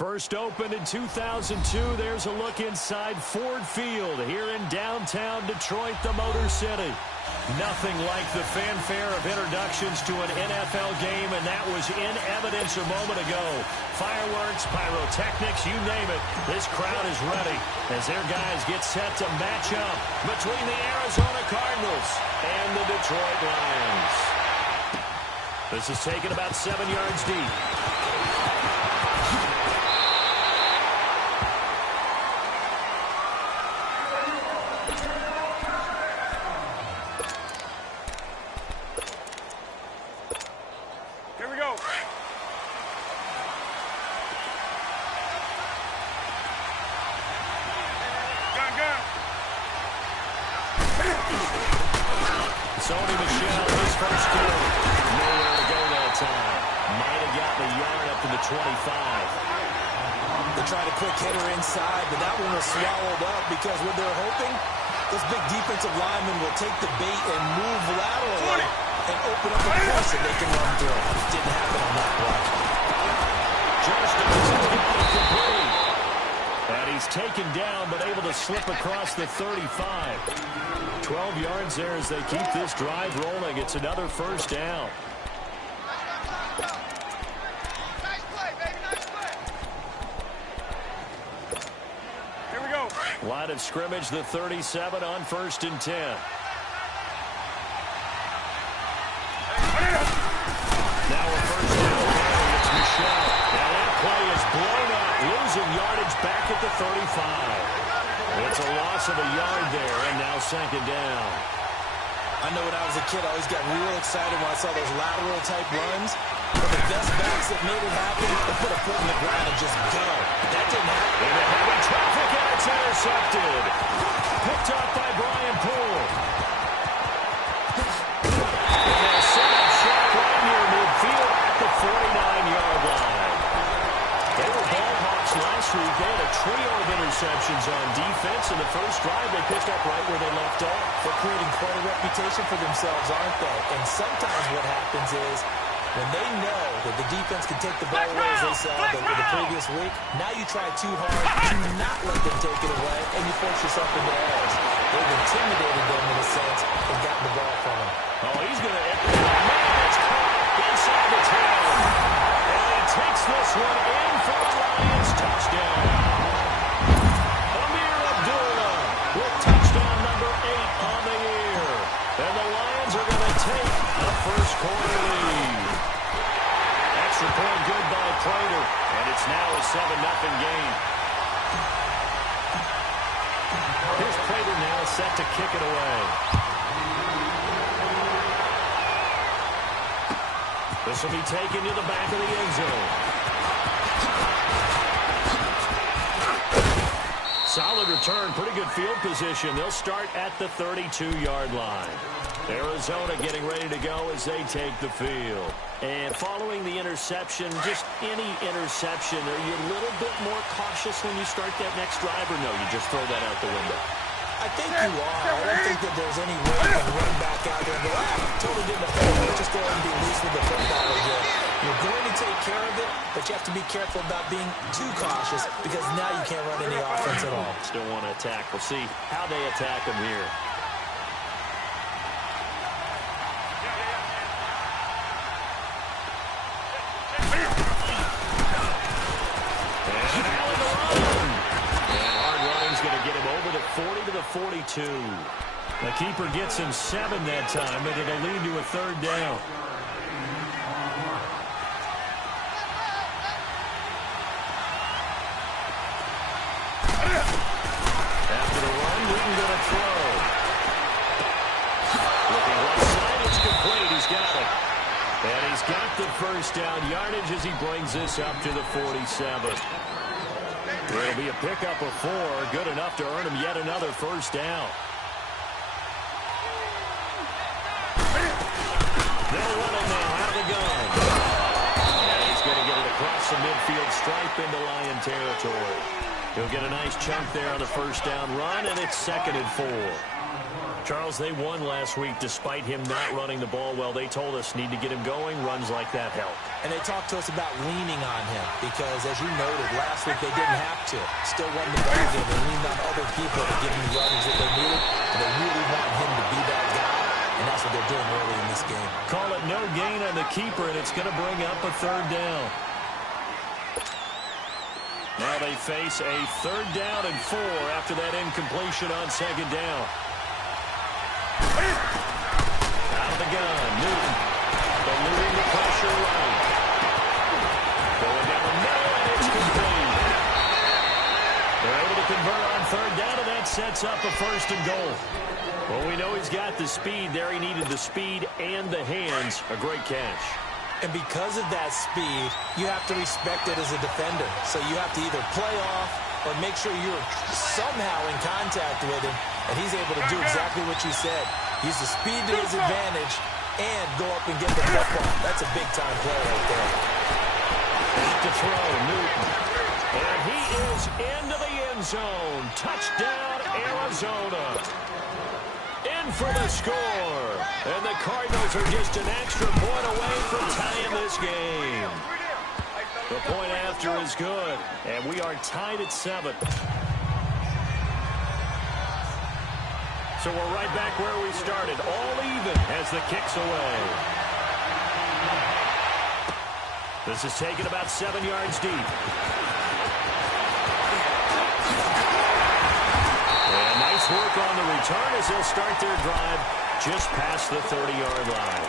First opened in 2002, there's a look inside Ford Field here in downtown Detroit, the Motor City. Nothing like the fanfare of introductions to an NFL game, and that was in evidence a moment ago. Fireworks, pyrotechnics, you name it. This crowd is ready as their guys get set to match up between the Arizona Cardinals and the Detroit Lions. This is taken about 7 yards deep. Swallowed up because what they're hoping, this big defensive lineman will take the bait and move laterally and open up a course that they can run through. It didn't happen on that play. Josh Johnson's got it complete. And he's taken down but able to slip across the 35. 12 yards there as they keep this drive rolling. It's another first down. Line of scrimmage, the 37 on 1st and 10. Now a first down. It's Michel. Now that play is blown up, losing yardage back at the 35. It's a loss of a yard there, and now 2nd down. I know when I was a kid, I always got real excited when I saw those lateral-type runs. But the best backs that made it happen, they put a foot in the ground and just go. That didn't happen. Into heavy traffic, and it's intercepted. Picked up by Brian Poole. And they'll set up short right near midfield at the 49-yard line. They were ball hawks last week. They had a trio of interceptions on defense. In the first drive, they picked up right where they left off. They're creating quite a reputation for themselves, aren't they? And sometimes what happens is, when they know that the defense can take the ball away, as they saw the previous week, now you try too hard to not let them take it away, and you force yourself into errors. They've intimidated them in a sense and gotten the ball from them. Oh, he's going to hit. Man, it's caught inside the 10. And he takes this one in for a Lions touchdown. Amir Abdullah with touchdown number 8 on the year. And the Lions are going to take a first quarter lead. Extra point good by Prater, and it's now a 7-0 game. Here's Prater now set to kick it away. This will be taken to the back of the end zone. Solid return, pretty good field position. They'll start at the 32-yard line. Arizona getting ready to go as they take the field. And following the interception, just any interception, are you a little bit more cautious when you start that next drive, or no, you just throw that out the window? I think you are. I don't think that there's any way you can run back out there and go, totally didn't affect me. Just go ahead and be loose with the football again. You're going to take care of it, but you have to be careful about being too cautious because now you can't run any offense at all. Still want to attack. We'll see how they attack them here. And Allen to run. And hard running's going to get him over the 40 to the 42. The keeper gets him 7 that time, but it'll lead to a 3rd down. After the run, Newton going to throw. Looking left side, it's complete. He's got it. And he's got the first down yardage as he brings this up to the 47. It'll be a pickup of 4, good enough to earn him yet another first down. They'll run it now out of the gun. And he's going to get it across the midfield stripe into Lion territory. He'll get a nice chunk there on the first down run, and it's 2nd and 4. Charles, they won last week despite him not running the ball well. They told us need to get him going. Runs like that help. And they talked to us about leaning on him because, as you noted, last week they didn't have to. Still won the ball game. They leaned on other people to give him the yardage that they needed. And they really want him to be that guy. And that's what they're doing early in this game. Call it no gain on the keeper, and it's going to bring up a 3rd down. Now they face a 3rd down and 4 after that incompletion on 2nd down. Out of the gun, Newton. Eluding the pressure right. Going down the middle, and it's complete. They're able to convert on 3rd down, and that sets up a 1st and goal. Well, we know he's got the speed there. He needed the speed and the hands. A great catch. And because of that speed, you have to respect it as a defender. So you have to either play off or make sure you're somehow in contact with him, and he's able to do exactly what you said. Use the speed to his advantage and go up and get the football. That's a big-time play right there. To throw, Newton. And he is into the end zone. Touchdown, Arizona. In for the score. And the Cardinals are just an extra point away from tying this game. The point after is good. And we are tied at 7. So we're right back where we started. All even as the kick's away. This is taken about 7 yards deep. And nice work on the return as they'll start their drive just past the 30-yard line.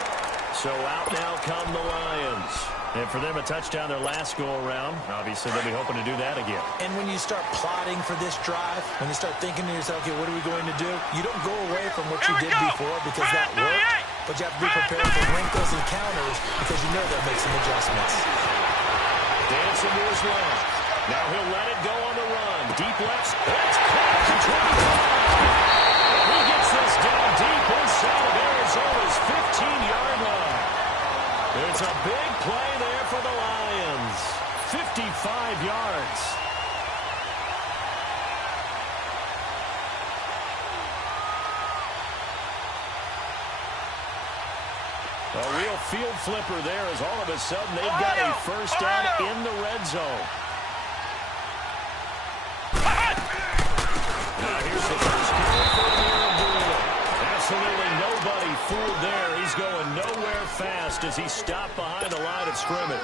So out now come the Lions. And for them, a touchdown their last go-around. Obviously, they'll be hoping to do that again. And when you start plotting for this drive, when you start thinking to yourself, okay, what are we going to do? You don't go away from what you did before because that worked. But you have to be prepared for wrinkles and counters because you know they'll make some adjustments. Dancing to his left. Now he'll let it go on the run. Deep left. It's caught to 25. And he gets this down deep inside of Arizona's 15-yard line. It's a big play there for the Lions. 55 yards. A real field flipper there as all of a sudden they've got a 1st down in the red zone. Now here's the first carry for Aaron. Absolutely nobody fooled there. He's going nowhere fast as he stopped behind the line of scrimmage.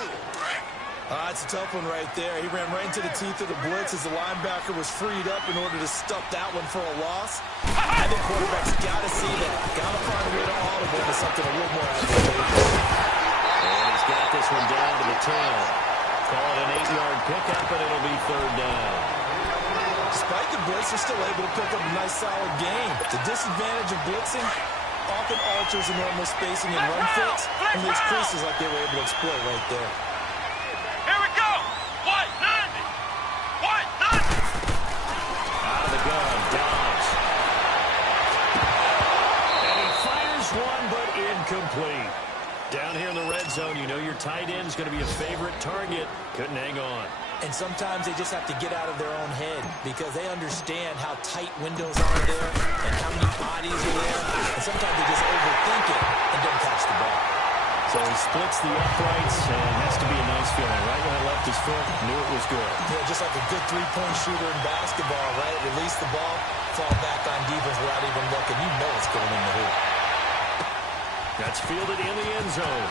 It's a tough one right there. He ran right into the teeth of the blitz as the linebacker was freed up in order to stuff that one for a loss. I think quarterbacks got to see that. Got to find a way to audible to something a little more advantageous. And he's got this one down to the 10. Call it an 8-yard pickup, and it'll be 3rd down. Despite the blitz, they're still able to pick up a nice, solid gain. The disadvantage of blitzing often alters the normal spacing and run fits and makes creases like they were able to exploit right there. Here we go! White 90! White 90! Out of the gun, Dobbs. And he fires one, but incomplete. Down here in the red zone, you know your tight end is going to be a favorite target. Couldn't hang on. And sometimes they just have to get out of their own head because they understand how tight windows are there and how many bodies are there. And sometimes they just overthink it and don't catch the ball. So he splits the uprights, and it has to be a nice feeling. Right when I left his foot, knew it was good. Yeah, just like a good three-point shooter in basketball, right? Release the ball, fall back on defense without even looking. You know it's going in the hoop. That's fielded in the end zone.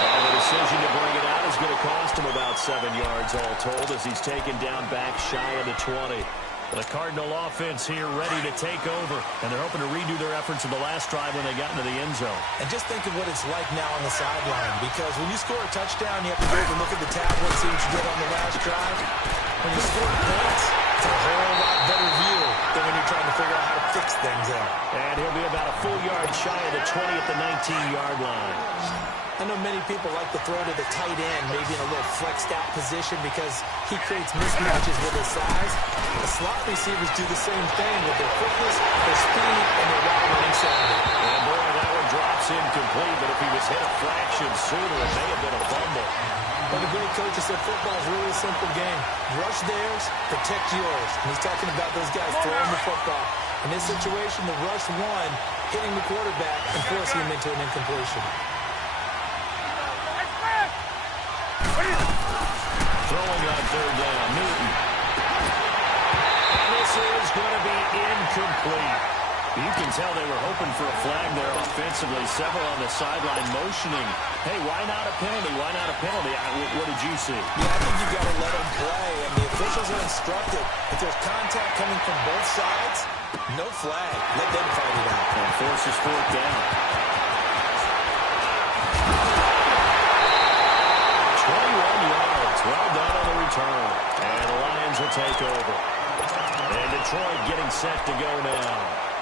And the decision to bring it out is going to cost him about 7 yards all told as he's taken down back shy of the 20. The Cardinal offense here ready to take over, and they're hoping to redo their efforts in the last drive when they got into the end zone. And just think of what it's like now on the sideline, because when you score a touchdown, you have to go over and look at the tablet, see what you did on the last drive. When you score points, it's a whole lot better view than when you're trying to figure out how to fix things out. And he'll be about a full yard shy of the 20 at the 19-yard line. I know many people like to throw to the tight end, maybe in a little flexed out position because he creates mismatches with his size. The slot receivers do the same thing with their quickness, their speed, and their route running savvy. And boy, that one drops That's incomplete, but if he was hit a fraction sooner, it may have been a fumble. Well, the great coach has said football is really a simple game. Rush theirs, protect yours. And he's talking about those guys throwing the football. In this situation, the rush won, hitting the quarterback and forcing him into an incompletion. Throwing on third down, Newton. And this is going to be incomplete. You can tell they were hoping for a flag there offensively. Several on the sideline motioning. Hey, why not a penalty? Why not a penalty? What did you see? Yeah, I think you got to let them play. And the officials are instructed. If there's contact coming from both sides, no flag. Let them fight it out. And forces fourth down. 21 yards. Well done on the return. And the Lions will take over. And Detroit getting set to go now.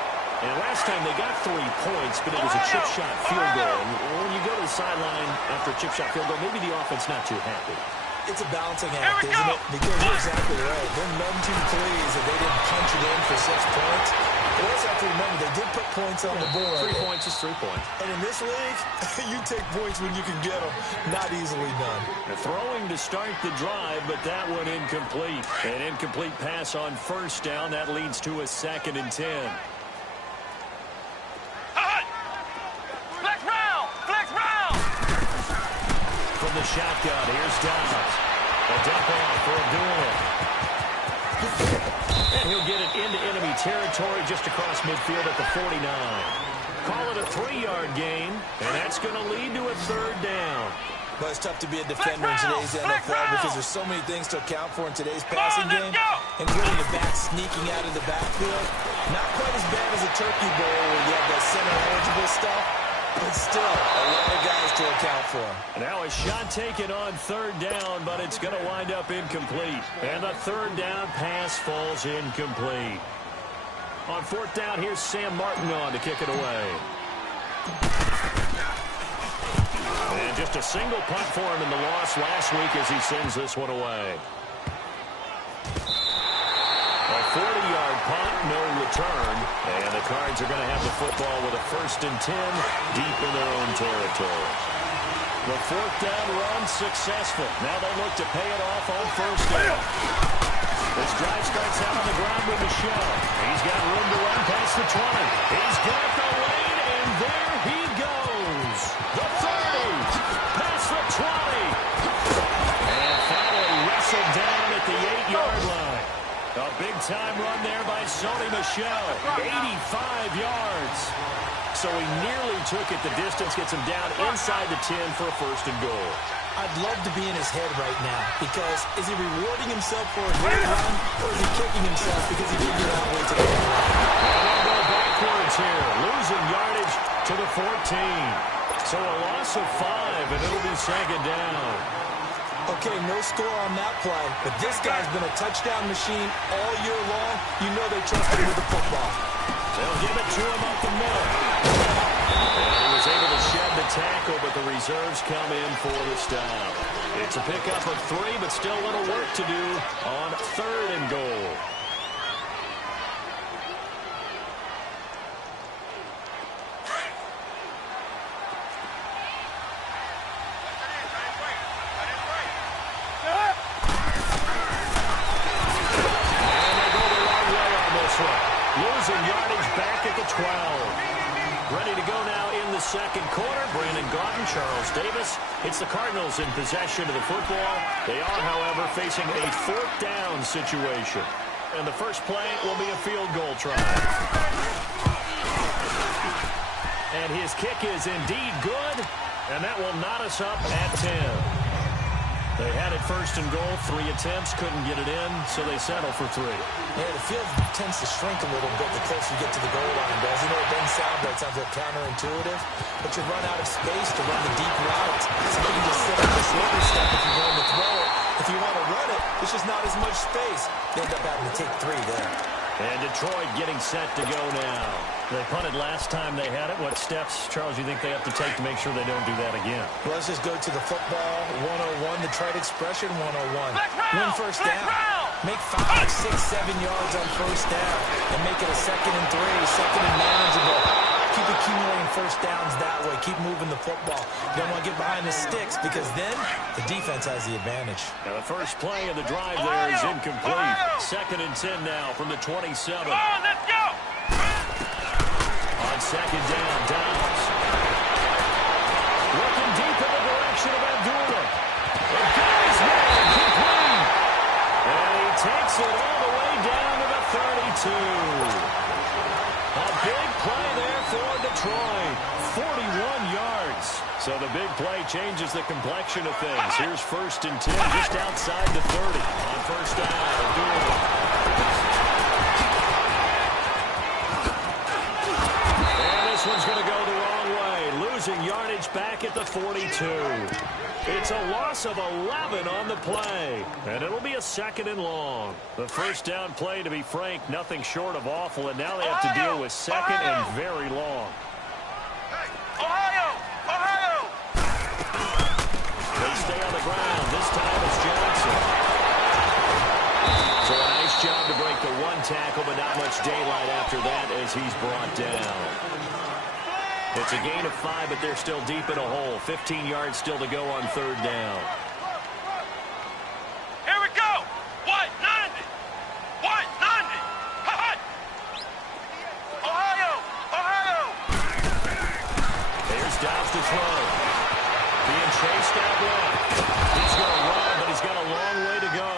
And last time they got 3 points, but it was a chip shot field goal. And when you go to the sideline after a chip shot field goal, maybe the offense not too happy. It's a balancing act, isn't it? Because you're exactly right. They're none too pleased that they didn't punch it in for 6 points. But also have to remember, they did put points on the board. 3 points is 3 points. And in this league, you take points when you can get them. Not easily done. Throwing to start the drive, but that one incomplete. An incomplete pass on first down. That leads to a 2nd and 10. From the shotgun, here's Dobbs. A dump off for Abdullah. And he'll get it into enemy territory just across midfield at the 49. Call it a 3-yard gain, and that's going to lead to a 3rd down. But it's tough to be a defender in today's NFL because there's so many things to account for in today's passing game, including the back sneaking out of the backfield. Not quite as bad as a turkey bowl where you have that center-eligible stuff, but still a lot of guys to account for. Now a shot taken on 3rd down, but it's going to wind up incomplete. And the 3rd down pass falls incomplete. On 4th down, here's Sam Martin on to kick it away. And just a single punt for him in the loss last week as he sends this one away. A 40-yard punt, no return. And the Cards are going to have the football with a 1st and 10 deep in their own territory. The 4th down run successful. Now they look to pay it off on 1st down. This drive starts out on the ground with Michelle. He's got room to run past the 20. He's got the lane, and there he goes. The 30, past the 20. And finally wrestled down at the 8-yard line. A big-time run there by Sony Michel. 85 yards. So he nearly took it the distance, gets him down inside the 10 for a 1st and goal. I'd love to be in his head right now because is he rewarding himself for a great run or is he kicking himself because he didn't get out way to the end? And they'll go backwards here, losing yardage to the 14. So a loss of 5, and it'll be 2nd down. Okay, no score on that play, but this guy's been a touchdown machine all year long. You know they trust him with the football. They'll give it to him up the middle. And he was able to shed the tackle, but the reserves come in for the stop. It's a pickup of 3, but still a little work to do on 3rd and goal. Losing yardage back at the 12. Ready to go now in the 2nd quarter. Brandon Gaudin, Charles Davis. It's the Cardinals in possession of the football. They are, however, facing a 4th down situation. And the first play will be a field goal try. And his kick is indeed good. And that will knot us up at 10. They had it 1st and goal, 3 attempts, couldn't get it in, so they settle for 3. Yeah, the field tends to shrink a little bit the closer you get to the goal line, does. You know, it doesn't sound right, it sounds like counterintuitive, but you run out of space to run the deep route. So you can just sit up the slippery stuff if you're going to throw it. If you want to run it, there's just not as much space. You end up having to take 3 there. And Detroit getting set to go now. They punted last time they had it. What steps, Charles, you think they have to take to make sure they don't do that again? Well, let's just go to the football 101, the trade expression 101. Win 1st down. Make 5, 6, 7 yards on 1st down and make it a 2nd and 3, 2nd and manageable. Keep accumulating first downs that way. Keep moving the football. You don't want to get behind the sticks because then the defense has the advantage. Now the first play of the drive there is incomplete. 2nd and 10 now from the 27. Come on, let's go! On 2nd down, Downs. Looking deep in the direction of Abdullah. And goes there, complete. And he takes it all the way down to the 32. A big play there for Detroit. 41 yards. So the big play changes the complexion of things. Here's 1st and 10 just outside the 30. On 1st down, Abdullah. And this one's going to go the wrong way. Losing yardage back at the 42. It's a loss of 11 on the play. And it'll be a 2nd and long. The 1st down play, to be frank, nothing short of awful. And now they have to deal with 2nd and very long. Ohio! Ohio! They stay on the ground. This time it's Johnson. So a nice job to break the 1 tackle, but not much daylight after that as he's brought down. It's a gain of 5, but they're still deep in a hole. 15 yards still to go on 3rd down. Here we go! What? 90! What? 90! Ha-ha! Ohio! Ohio! There's Dobbs to throw. Being chased out left. He's going to run, but he's got a long way to go.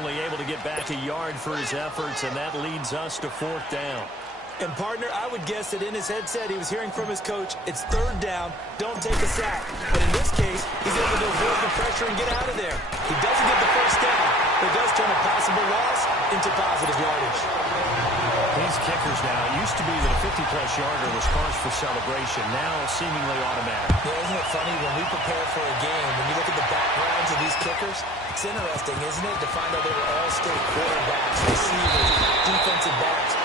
Only able to get back a yard for his efforts, and that leads us to 4th down. And, partner, I would guess that in his headset he was hearing from his coach, it's 3rd down, don't take a sack. But in this case, he's able to avoid the pressure and get out of there. He doesn't get the 1st down, but it does turn a possible loss into positive yardage. These kickers now, it used to be that a 50-plus yarder was cause for celebration, now seemingly automatic. Yeah, isn't it funny, when we prepare for a game, when you look at the backgrounds of these kickers, it's interesting, isn't it, to find out they were all-state quarterbacks, receivers, defensive backs,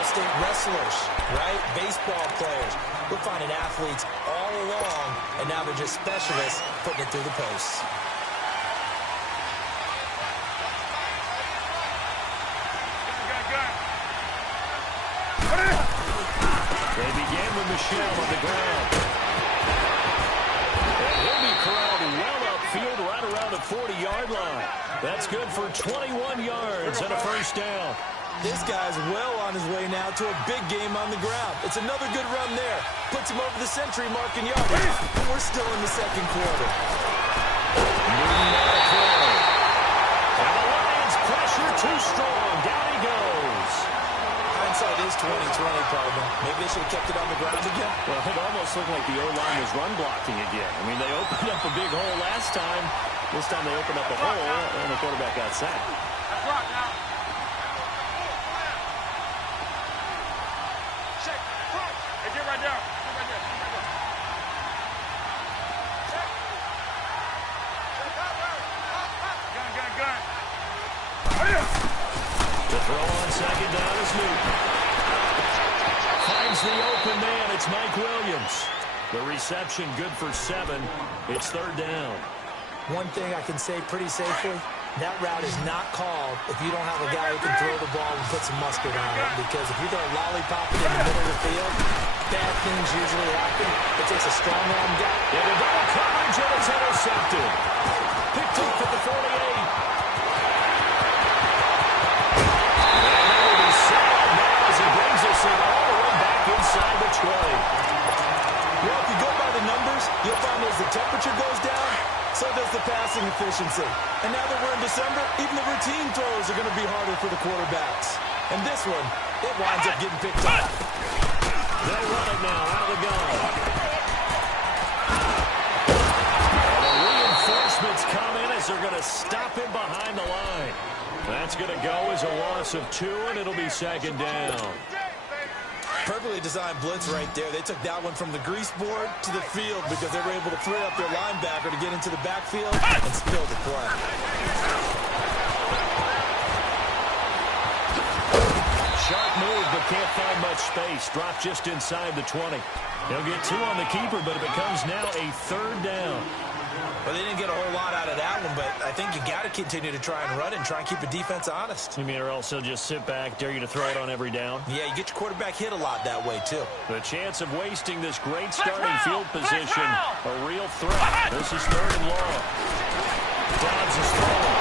all-state wrestlers, right? Baseball players. We're finding athletes all along, and now they're just specialists putting it through the posts. They begin with Michelle on the ground. And he'll be corralled well upfield right around the 40-yard line. That's good for 21 yards and a 1st down. This guy's well on his way now to a big game on the ground. It's another good run there. Puts him over the century mark in yardage. And we're still in the 2nd quarter. And the Lions pressure too strong. Down he goes. Hindsight is 20/20, partner. Maybe they should have kept it on the ground again. Well, it almost looked like the O-line was run blocking again. I mean, they opened up a big hole last time. This time they opened up a hole, and the quarterback got sacked. That's right now. Check. Hey, get right there. Get right there. Get right there. Check. Gun. The throw on 2nd down is Newton. Finds the open man. It's Mike Williams. The reception good for 7. It's 3rd down. One thing I can say pretty safely, that route is not called if you don't have a guy who can throw the ball and put some mustard on it. Because if you're going to lollipop it in the middle of the field, bad things usually happen. It takes a strong arm guy. Yeah, the double coverage, and it's intercepted. Picked up at the 48. All the way back inside the 20. Well, if you go by the numbers, you'll find as the temperature goes down, so does the passing efficiency. And now that we're in December, even the routine throws are going to be harder for the quarterbacks. And this one, it winds up getting picked up. They'll run it now out of the gun. And the reinforcements come in as they're going to stop him behind the line. That's going to go as a loss of 2, and it'll be 2nd down. Perfectly designed blitz right there. They took that one from the grease board to the field because they were able to free up their linebacker to get into the backfield and spill the play. Sharp move, but can't find much space. Dropped just inside the 20. He'll get 2 on the keeper, but it becomes now a 3rd down. Well, they didn't get a whole lot out of that one, but I think you got to continue to try and run and try and keep the defense honest. You mean or else they'll just sit back, dare you to throw it on every down? Yeah, you get your quarterback hit a lot that way, too. The chance of wasting this great starting field position, a real threat. This is 3rd and long. Dobbs is throwing.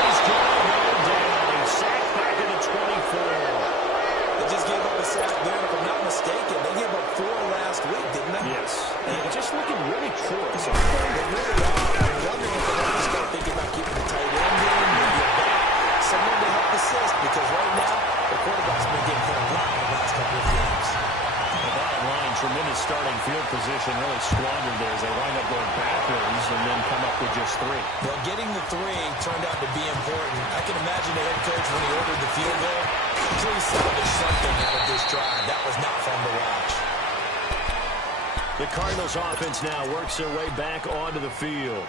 He's going to go down. He's sacked back at the 24. They just gave up a sack there, if I'm not mistaken. They gave up 4 last week, didn't they? Yes. Yeah, just looking really porous. They really are. I'm wondering if they're going to start thinking about keeping the tight end in, maybe a back, someone to help assist, because right now, the quarterback's been getting hit a lot in the last couple of games. The bottom line, tremendous starting field position, really squandered there as they wind up going backwards and then come up with just 3. Well, getting the 3 turned out to be important. I can imagine the head coach, when he ordered the field goal, please salvage something out of this drive. That was not fun to watch. The Cardinals offense now works their way back onto the field.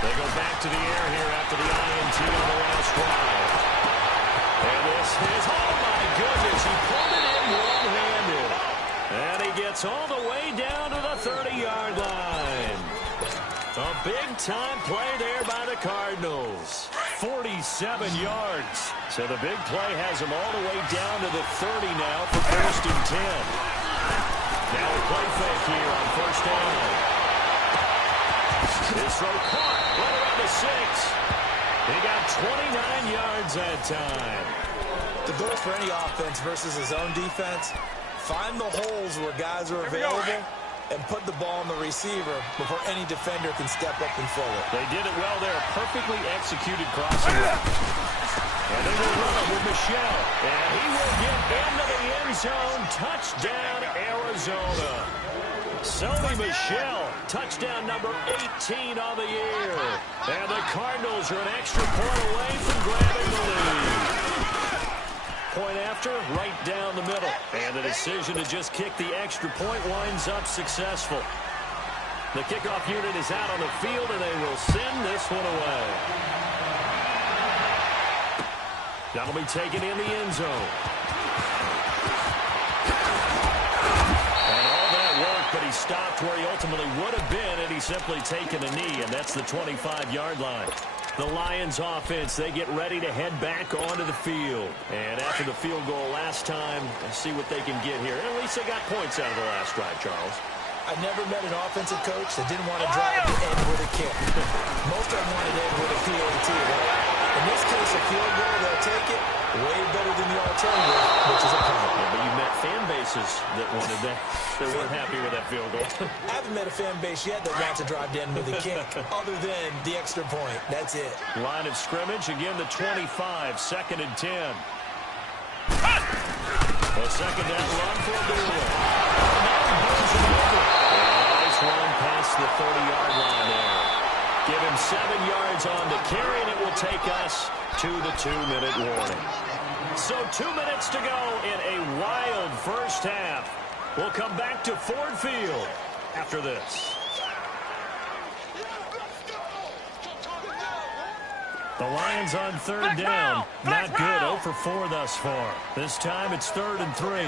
They go back to the air here after the INT on the last drive. And this is, oh my goodness, he pulled it in one-handed. And he gets all the way down to the 30-yard line. A big-time play there by the Cardinals. 47 yards. So the big play has him all the way down to the 30 now for 1st and 10. Now a play fake here on 1st down. This throw caught right around the 6. He got 29 yards that time. The goal for any offense versus his own defense, find the holes where guys are available and put the ball on the receiver before any defender can step up and fill it. They did it well there. Perfectly executed crossing route. And they will run with Michelle. And he will get into the end zone. Touchdown, Arizona. Sony Michel, touchdown number 18 on the year. And the Cardinals are an extra point away from grabbing the lead. Point after, right down the middle. And the decision to just kick the extra point winds up successful. The kickoff unit is out on the field, and they will send this one away. That'll be taken in the end zone. And all that work, but he stopped where he ultimately would have been, and he's simply taken a knee, and that's the 25-yard line. The Lions offense, they get ready to head back onto the field. And after the field goal last time, let's see what they can get here. At least they got points out of the last drive, Charles. I never met an offensive coach that didn't want to drive to end with a kick. Most of them wanted to end with a PAT, right? In this case, a field goal, they'll take it. Way better than the alternative, which is a punt. Yeah, but you met fan bases that wanted that. They weren't happy with that field goal. I haven't met a fan base yet that wants to drive to end with a kick, other than the extra point. That's it. Line of scrimmage, again the 25, 2nd and 10. A second down run for Abdullah. Nice run past the 30-yard line there. Give him 7 yards on the carry, and it will take us to the 2-minute warning. So 2 minutes to go in a wild first half. We'll come back to Ford Field after this. The Lions on 3rd down. Not good. 0 for 4 thus far. This time it's 3rd and 3.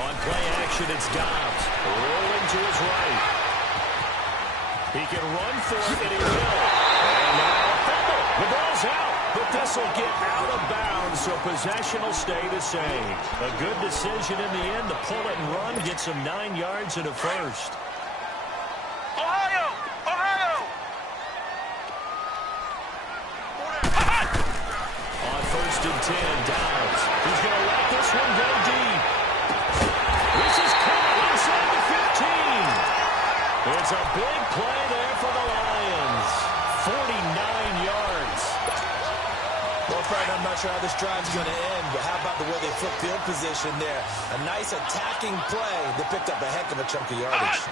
On play action, it's Dobbs. Rolling to his right. He can run for it, and he will. And now a fumble. The ball's out, but this will get out of bounds, so possession will stay the same. A good decision in the end to pull it and run, gets him 9 yards and a first. Ohio! Ohio! On 1st and 10, Dobbs. He's going to let this one go deep. This is caught inside the 15. It's a big play there for the Lions. 49 yards. Well, Fred, I'm not sure how this drive's going to end, but how about the way they flip field position there? A nice attacking play that picked up a heck of a chunk of yardage.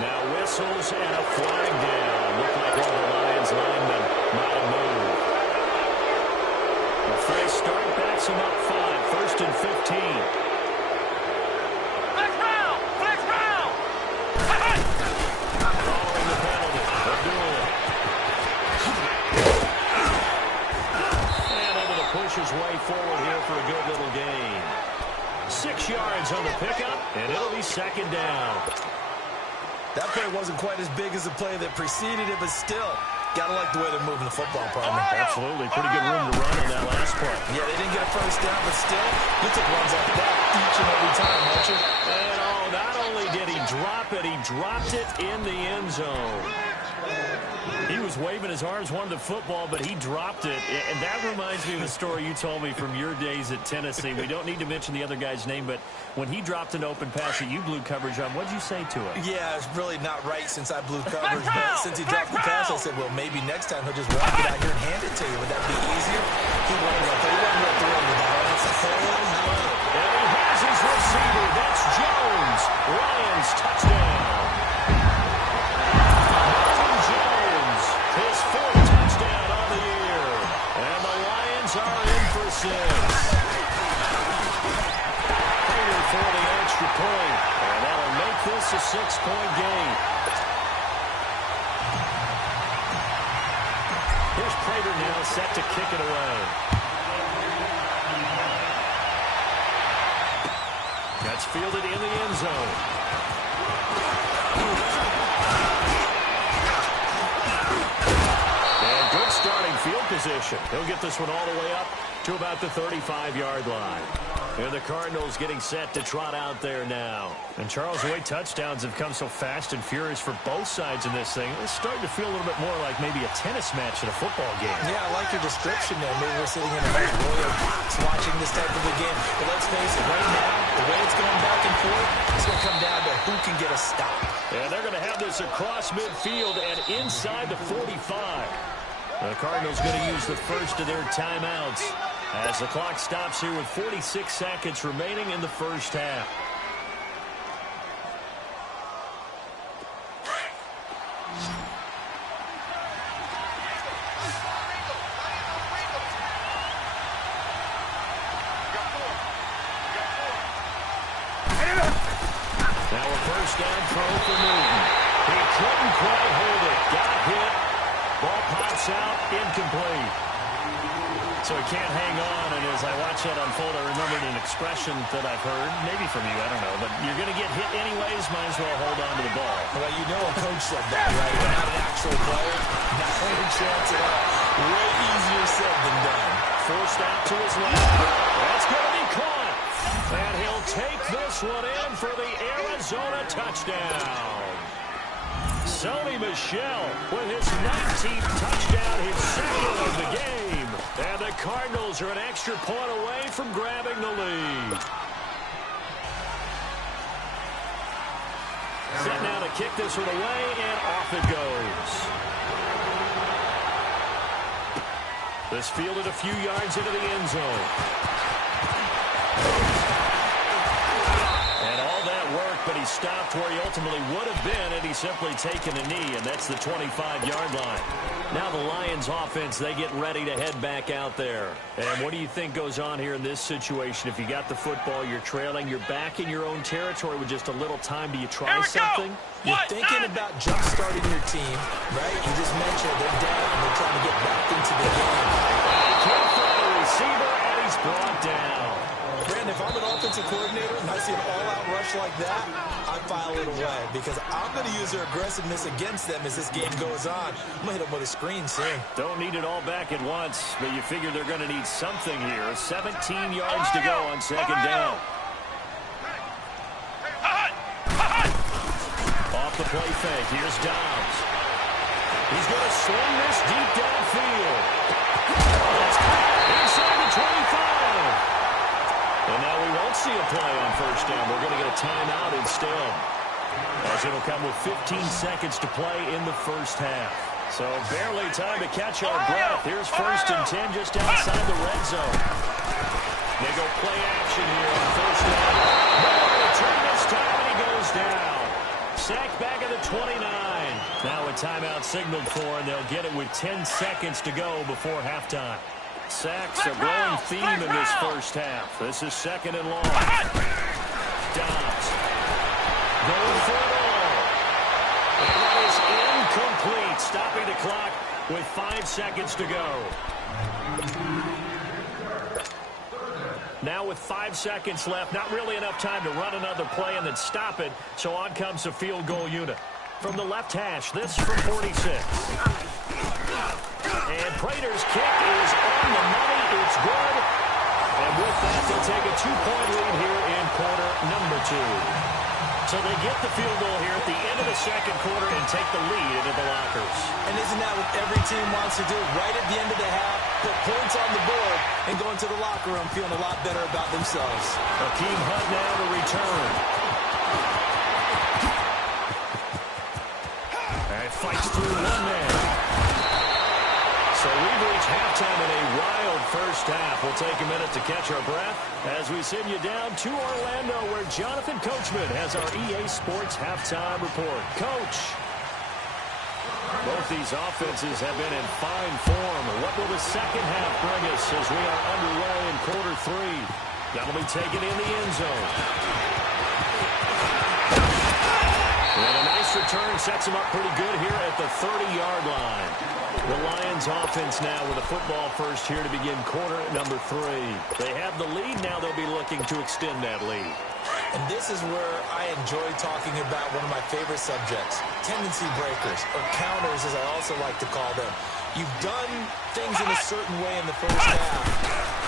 Now whistles and a flag down. Looked like one of the Lions linemen might have moved. A fresh start backs him up 5. 1st and 15. Following the penalty, Abdullah. his way forward here for a good little gain. 6 yards on the pickup, and it'll be second down. That play wasn't quite as big as the play that preceded it, but still, gotta like the way they're moving the football, partner. Absolutely. Pretty good room to run on that last play. Yeah, they didn't get a first down, but still, you take runs like that each and every time, don't you? And not only did he drop it, he dropped it in the end zone. He was waving his arms, wanted the football, but he dropped it. And that reminds me of a story you told me from your days at Tennessee. We don't need to mention the other guy's name, but when he dropped an open pass that you blew coverage on, what'd you say to him? Yeah, it's really not right since I blew coverage, but since he dropped the pass, I said, well, maybe next time he'll just walk it out here and hand it to you. Would that be easier? He wasn't real thrilled with that. That's a home run. And he has his receiver. That's Jones. Lions touchdown. His 4th touchdown on the year. And the Lions are in for 6. Prater for the extra point. And that'll make this a 6-point game. Here's Prater now set to kick it away. That's fielded in the end zone. Starting field position. He'll get this one all the way up to about the 35-yard line. And the Cardinals getting set to trot out there now. And Charles, the way touchdowns have come so fast and furious for both sides in this thing, it's starting to feel a little bit more like maybe a tennis match in a football game. Yeah, I like your description there. Maybe we're sitting in a nice royal box watching this type of a game. But let's face it, right now, the way it's going back and forth, it's going to come down to who can get a stop. And they're going to have this across midfield and inside the 45. The Cardinals going to use the first of their timeouts as the clock stops here with 46 seconds remaining in the first half. Now a first down throw for Newton. He couldn't quite hold it. Got hit. Ball pops out, incomplete. So he can't hang on, and as I watch that unfold, I remembered an expression that I've heard, maybe from you, I don't know, but you're going to get hit anyways, might as well hold on to the ball. Well, you know a coach said that, right? You're not an actual player. Not a chance at all. Way easier said than done. Forced out to his left. That's going to be caught. And he'll take this one in for the Arizona touchdown. Sony Michel with his 19th touchdown, his second of the game. And the Cardinals are an extra point away from grabbing the lead. Set now to kick this one away, and off it goes. This fielded a few yards into the end zone. And all that work, but he stopped where he ultimately would have been had he simply taken a knee, and that's the 25-yard line. Now the Lions offense, they get ready to head back out there. And what do you think goes on here in this situation? If you got the football, you're trailing, you're back in your own territory with just a little time. Do you try something? You're thinking about jump-starting your team, right? You just mentioned they're down and they're trying to get back into the game. He can't find a receiver, and he's brought down. Brandon, if I'm an offensive coordinator and I see an all-out rush like that, I file it away because I'm going to use their aggressiveness against them as this game goes on. I'm going to hit them with a screen soon. Don't need it all back at once, but you figure they're going to need something here. 17 yards to go on second down. Off the play fake, here's Dobbs. He's going to swing this deep downfield. That's caught inside the 25. And now we won't see a play on first down. We're going to get a timeout instead, as it'll come with 15 seconds to play in the first half. So barely time to catch our breath. Here's first and 10 just outside the red zone. They go play action here on first down. No return this time, and he goes down. Sacked back at the 29. Now a timeout signaled for, and they'll get it with 10 seconds to go before halftime. Sacks a growing theme in this first half. This is second and long. Dobbs going for it all. And that is incomplete. Stopping the clock with 5 seconds to go. Now with 5 seconds left, not really enough time to run another play and then stop it, so on comes the field goal unit. From the left hash, this from 46. And Prater's kick is on the money. It's good. And with that, they'll take a 2-point lead here in quarter number 2. So they get the field goal here at the end of the second quarter and take the lead into the lockers. And isn't that what every team wants to do? Right at the end of the half, put points on the board, and go into the locker room feeling a lot better about themselves. Akeem Hunt now to return. And fights through one man. So we've reached halftime in a wild first half. We'll take a minute to catch our breath as we send you down to Orlando, where Jonathan Coachman has our EA Sports halftime report. Coach, both these offenses have been in fine form. What will the second half bring us as we are underway in quarter 3? That'll be taken in the end zone. And a nice return sets him up pretty good here at the 30-yard line. The Lions offense now with a football first here to begin quarter number 3. They have the lead. Now they'll be looking to extend that lead. And this is where I enjoy talking about one of my favorite subjects, tendency breakers, or counters as I also like to call them. You've done things in a certain way in the first half,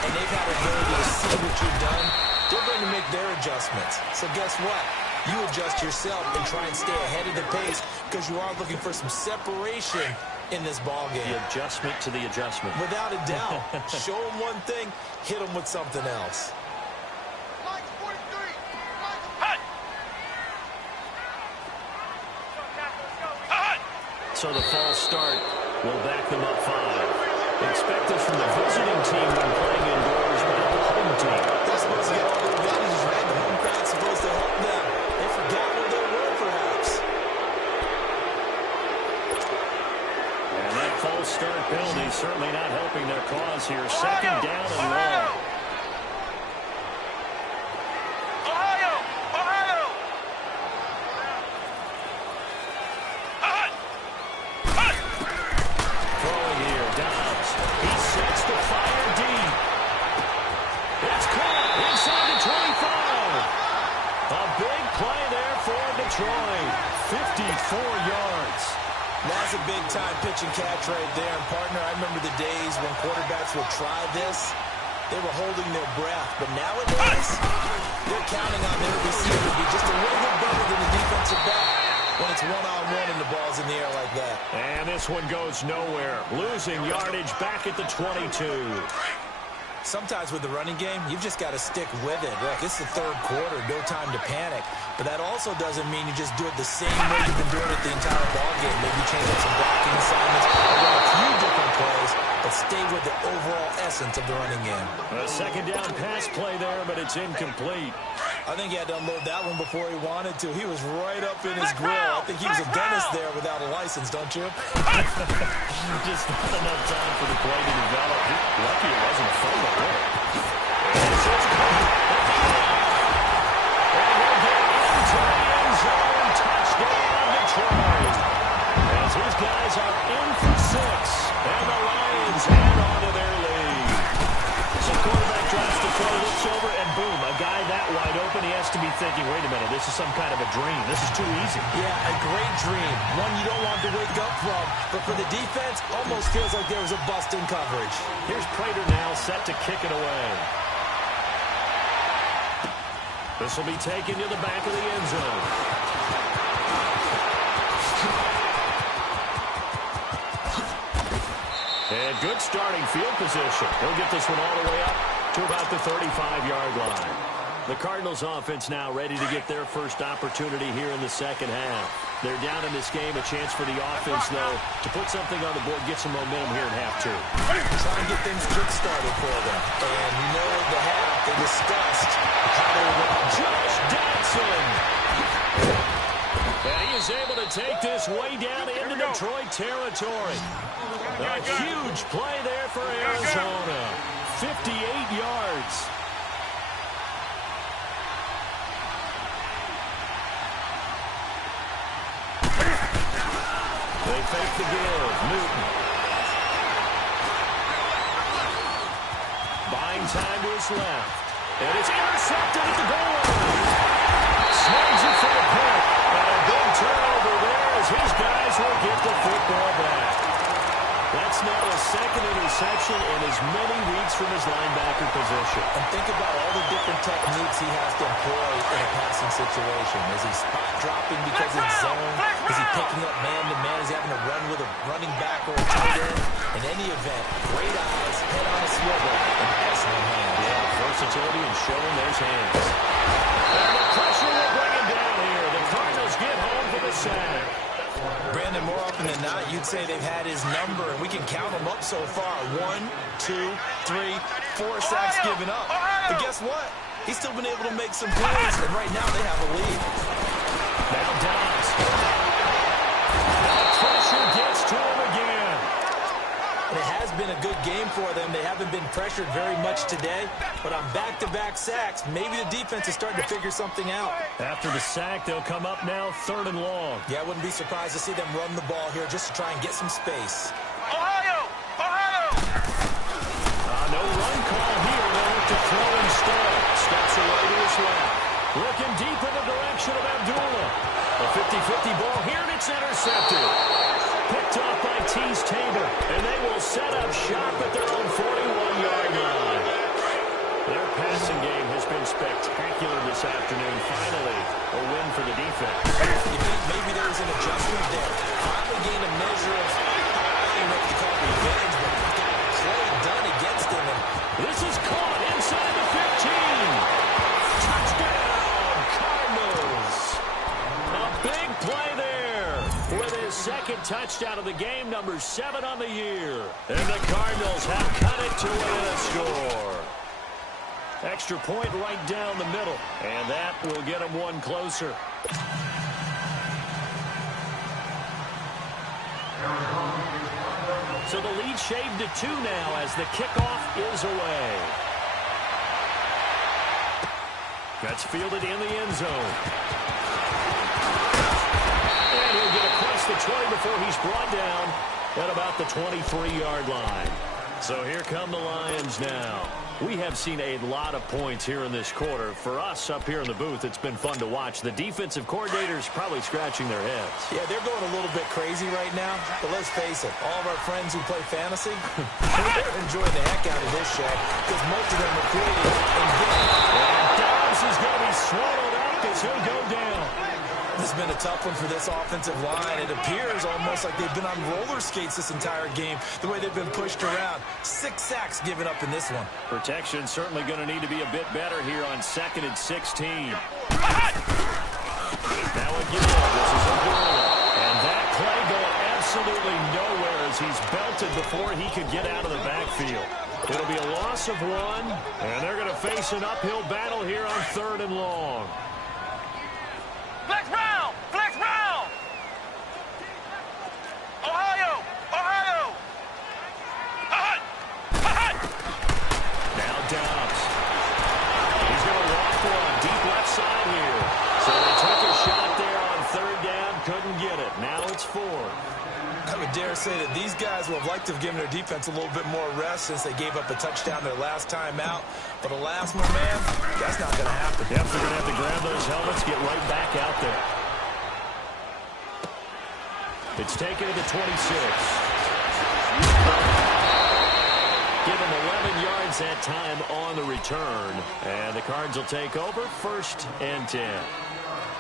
and they've had the ability to see what you've done. They're going to make their adjustments. So guess what? You adjust yourself and try and stay ahead of the pace because you are looking for some separation in this ball game. The adjustment to the adjustment. Without a doubt. Show them one thing, hit them with something else. So the false start will back them up 5. Expect this from the visiting team when playing indoors, but not the home team. They're supposed to get all the advantages, right? The home crowd's supposed to help them. They forgot where they were, perhaps. And that false start penalty certainly not helping their cause here. Second down and long. Detroit, 54 yards. That's a big-time pitch and catch right there. And, partner, I remember the days when quarterbacks would try this. They were holding their breath. But nowadays, they're counting on their receiver to be just a little bit better than the defensive back when it's one-on-one and the ball's in the air like that. And this one goes nowhere. Losing yardage back at the 22. Sometimes with the running game, you've just got to stick with it. Look, it's the third quarter, no time to panic. But that also doesn't mean you just do it the same way you've been doing it the entire ball game. Maybe change up some blocking assignments, run a few different plays, but stay with the overall essence of the running game. A second down pass play there, but it's incomplete. I think he had to unload that one before he wanted to. He was right up in his grill. I think he was a dentist there without a license, don't you? Just not enough time for the play to develop. Lucky it wasn't a photo. As his guys are in for 6, and the Lions add on to their lead. So quarterback tries to throw, looks over, and boom, a guy that wide open, he has to be thinking, wait a minute, this is some kind of a dream. This is too easy. Yeah, a great dream. One you don't want to wake up from. But for the defense, almost feels like there was a bust in coverage. Here's Prater now set to kick it away. This will be taken to the back of the end zone. And good starting field position. He'll get this one all the way up to about the 35-yard line. The Cardinals offense now ready to get their first opportunity here in the second half. They're down in this game. A chance for the offense, though, to put something on the board, get some momentum here in half 2. Try and get things kick-started for them. And you know at the half they discussed how they were going to Josh Dodson. And he is able to take this way down into Detroit territory. A huge play there for Arizona. 58 yards. They fake the give. Newton. Buying time to his left. And it's intercepted at the goal line. Snags it for the pick. And a big turnover there as his guys will get the football back. That's now a second interception in as many weeks from his linebacker position. And think about all the different techniques he has to employ in a passing situation. Is he spot dropping because it's zone? Is he picking up man-to-man? Is he having to run with a running back or a tight end? In any event, great eyes, head on a swivel, and excellent hands. Yeah, versatility and showing those hands. And the pressure will bring him down here. The Cardinals get home for the sack. Brandon, more often than not, you'd say they've had his number, and we can count them up so far. 1, 2, 3, 4 sacks given up. But guess what? He's still been able to make some plays, and right now they have a lead. Now Dobbs. The pressure gets to him again. And it has been a good game for them. They haven't been pressured very much today, but on back-to-back sacks, maybe the defense is starting to figure something out. After the sack, they'll come up now 3rd and long. Yeah, I wouldn't be surprised to see them run the ball here just to try and get some space. Ohio! No run call here. They'll look to throw instead. Steps away to his left. Looking deep in the direction of Abdullah. A 50-50 ball here, and it's intercepted. Picked off by Tease Tabor, and they will set up shop at their own 41-yard line. Their passing game has been spectacular this afternoon. Finally, a win for the defense. You think maybe there was an adjustment there? Finally gained a measure of, I don't know if you call it revenge, but got a play done against him. And this is caught inside the 15. Touchdown, Cardinals. A big play there with his second touchdown of the game, number 7 on the year. And the Cardinals have cut it to within a score. Extra point right down the middle, and that will get them one closer. So the lead shaved to 2 now as the kickoff is away. That's fielded in the end zone. And he'll get across the 20 before he's brought down at about the 23-yard line. So here come the Lions now. We have seen a lot of points here in this quarter. For us up here in the booth, it's been fun to watch. The defensive coordinators probably scratching their heads. yeah, they're going a little bit crazy right now. But let's face it, all of our friends who play fantasy, they're enjoying the heck out of this show because most of them are creating and getting. And Dobbs is going to be swallowed up as he'll go down. This has been a tough one for this offensive line. It appears almost like they've been on roller skates this entire game, the way they've been pushed around. 6 sacks given up in this one. Protection certainly going to need to be a bit better here on 2nd and 16. Now again, this is Abdullah. And that play going absolutely nowhere as he's belted before he could get out of the backfield. It'll be a loss of 1, and they're going to face an uphill battle here on 3rd and long. Flex round! Flex round! Ohio! Now Dobbs. He's going to walk one deep left side here. So they took a shot there on 3rd down, couldn't get it. Now it's 4. I would dare say that these guys would have liked to have given their defense a little bit more rest since they gave up a touchdown their last time out. But alas, my man, that's not going to happen. Yep, they're going to have to grab those helmets, get right back out there. It's taken to the 26. Give them 11 yards that time on the return. And the Cards will take over 1st and 10.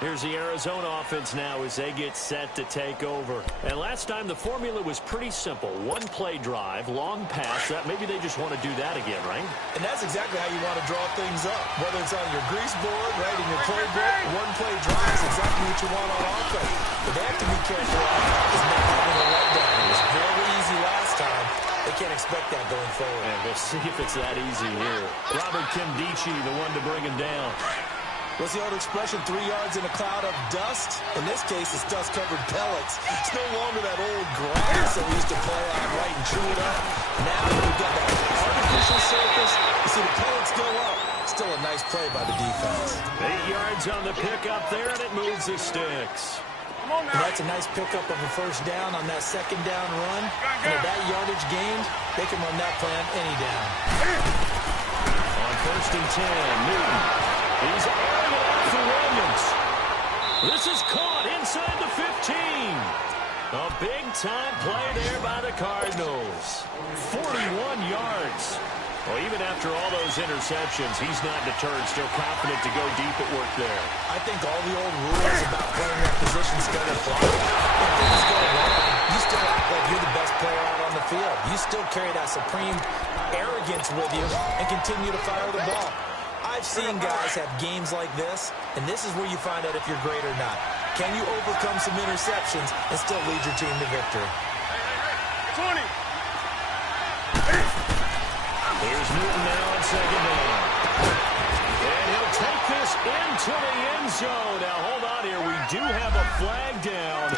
Here's the Arizona offense now as they get set to take over. And last time the formula was pretty simple. 1-play drive, long pass. Maybe they just want to do that again, right? And that's exactly how you want to draw things up. Whether it's on your grease board, right, in your playbook, 1-play drive is exactly what you want on offense. But they have to be careful is not having a letdown. It was very easy last time. They can't expect that going forward. And we'll see if it's that easy here. Robert Kimdichie, the one to bring him down. What's the old expression, 3 yards in a cloud of dust? In this case, it's dust-covered pellets. It's no longer that old grass that we used to play on, right, and chew it up. Now we've got that artificial surface. You see the pellets go up. Still a nice play by the defense. 8 yards on the pickup there, and it moves the sticks. And that's a nice pickup of a 1st down on that 2nd down run. And at that yardage gained, they can run that play on any down. On first and 10. Newton. He's airing it out to Williams. This is caught inside the 15. A big-time play there by the Cardinals. 41 yards. Well, even after all those interceptions, he's not deterred, still confident to go deep at work there. I think all the old rules about playing that position still apply. When things go wrong, you still act like you're the best player out on the field. You still carry that supreme arrogance with you and continue to fire the ball. I've seen guys have games like this, and this is where you find out if you're great or not. Can you overcome some interceptions and still lead your team to victory? 20. Here's Newton now on second down. And he'll take this into the end zone. Now, hold on here. We do have a flag down.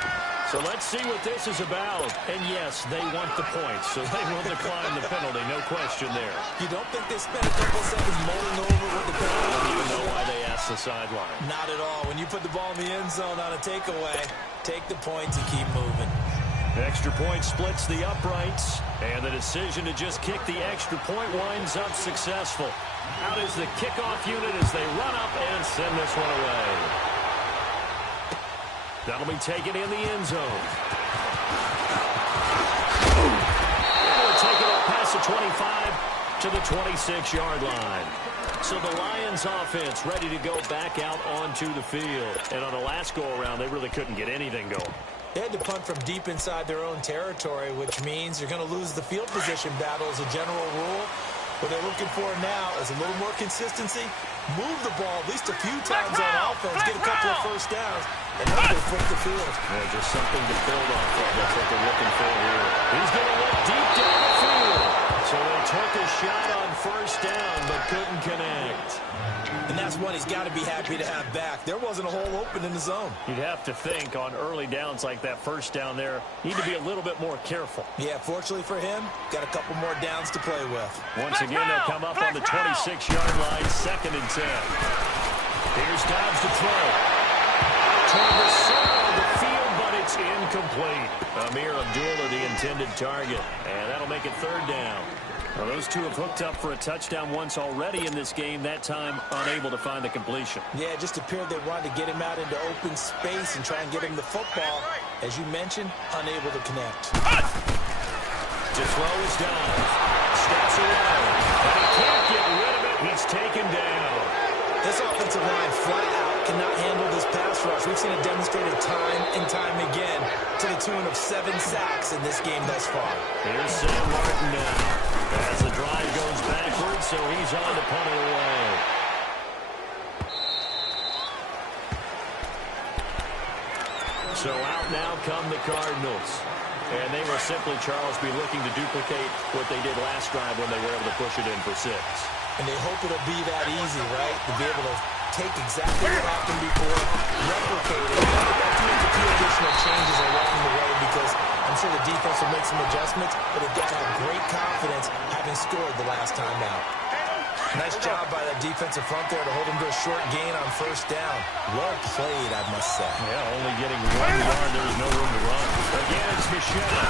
So let's see what this is about. And, yes, they want the points, so they will decline the penalty. No question there. You don't think they spent a couple seconds mulling over what the penalty? I don't even know why they asked the sideline. Not at all. When you put the ball in the end zone on a takeaway, take the points and keep moving. Extra point splits the uprights, and the decision to just kick the extra point winds up successful. Out is the kickoff unit as they run up and send this one away. That'll be taken in the end zone. We're taking it past the 25 to the 26-yard line. So the Lions offense ready to go back out onto the field. And on the last go-around, they really couldn't get anything going. They had to punt from deep inside their own territory, which means you're going to lose the field position battle as a general rule. What they're looking for now is a little more consistency, move the ball at least a few times on offense, get a couple of first downs, and hopefully flip the field. Yeah, just something to build off of. That's what they're looking for here. He's going to look deep down the field. So they took a shot on first down, but couldn't connect. And that's one he's got to be happy to have back. There wasn't a hole open in the zone. You'd have to think on early downs like that first down there, need to be a little bit more careful. Yeah, fortunately for him, got a couple more downs to play with. Once again, they'll come up on the 26-yard line, second and 10. Here's Dobbs to throw. Toward the center of the field, but it's incomplete. Amir Abdullah, the intended target. And that'll make it third down. Well, those two have hooked up for a touchdown once already in this game, that time unable to find the completion. Yeah, it just appeared they wanted to get him out into open space and try and get him the football. As you mentioned, unable to connect. To throw is down. Steps away. And he can't get rid of it. He's taken down. This offensive line flat out cannot handle this pass rush. We've seen it demonstrated time and time again to the tune of 7 sacks in this game thus far. Here's Sam Martin now. As the drive goes backwards, so he's on to punt it away. So out now come the Cardinals. And they will simply, Charles, be looking to duplicate what they did last drive when they were able to push it in for 6. And they hope it'll be that easy, right? To be able to take exactly what happened before, replicate it, and to make a few additional changes along the way, because I'm sure the defense will make some adjustments, but they've got to have great confidence having scored the last time out. Nice job by that defensive front there to hold him to a short gain on first down. Well played, I must say. Yeah, only getting 1 yard. There was no room to run. Again, it's Michelle.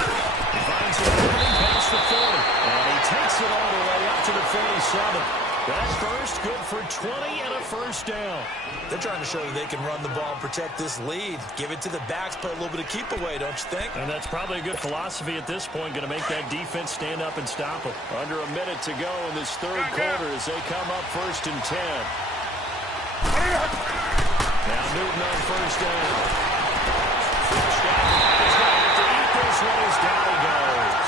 He finds it running past the 40. And he takes it all the way up to the 47. That's first, good for 20 and a first down. They're trying to show you they can run the ball and protect this lead. Give it to the backs, play a little bit of keep away, don't you think? And that's probably a good philosophy at this point, going to make that defense stand up and stop them. Under a minute to go in this third quarter as they come up first and 10. Now Newton on first down. Fresh down. He's going to have to eat this one as down he goes.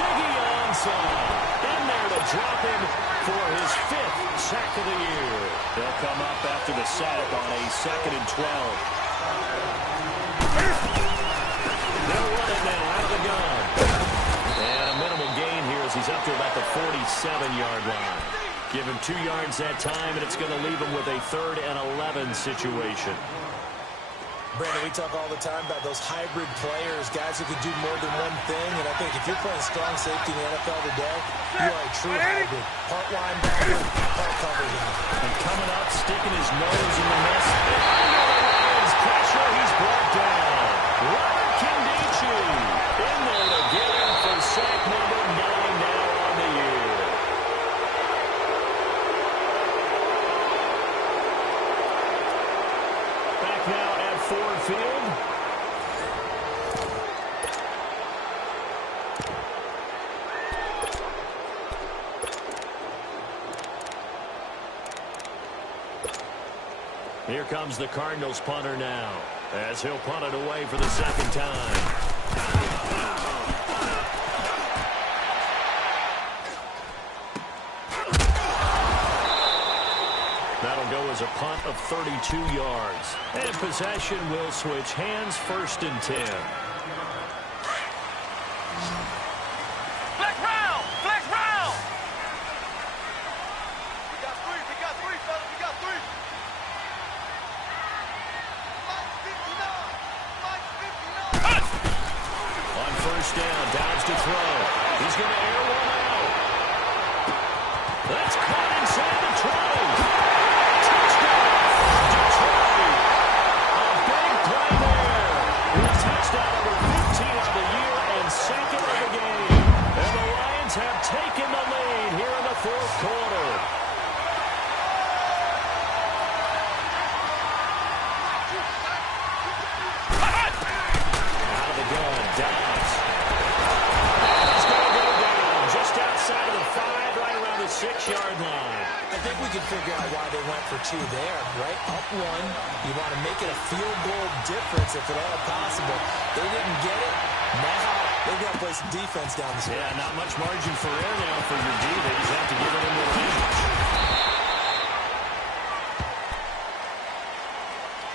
Ziggy Ansah in there to drop him for his 5th sack of the year. They'll come up after the sack on a 2nd and 12. They'll run it now out of the gun. And a minimal gain here as he's up to about the 47-yard line. Give him 2 yards that time, and it's going to leave him with a 3rd and 11 situation. Brandon, we talk all the time about those hybrid players, guys who can do more than one thing, and I think if you're playing strong safety in the NFL today, you are a true hybrid. Part linebacker, part cover guy. And coming up, sticking his nose in the mess. Lions pressure, he's brought down. Robert Kindici in there to get him for sack number 9 now on the year. Here comes the Cardinals punter now, as he'll punt it away for the second time. That'll go as a punt of 32 yards. And possession will switch hands, 1st and 10. Flex round! Flex round! We got three, fellas, we got three. Mike 59. Mike 59. On 1st down, Downs to throw. He's going to air one out. That's caught inside the 20. Have taken the lead here in the 4th quarter. Out of the gun, Downs. He's going to go down just outside of the 5, right around the 6-yard line. I think we can figure out why they went for 2 there, right? Up 1, you want to make it a field goal difference if at all possible. They didn't get it. Now they've got to play some defense down the stretch. Yeah, not much margin for error now for your D. They just have to give it in the range.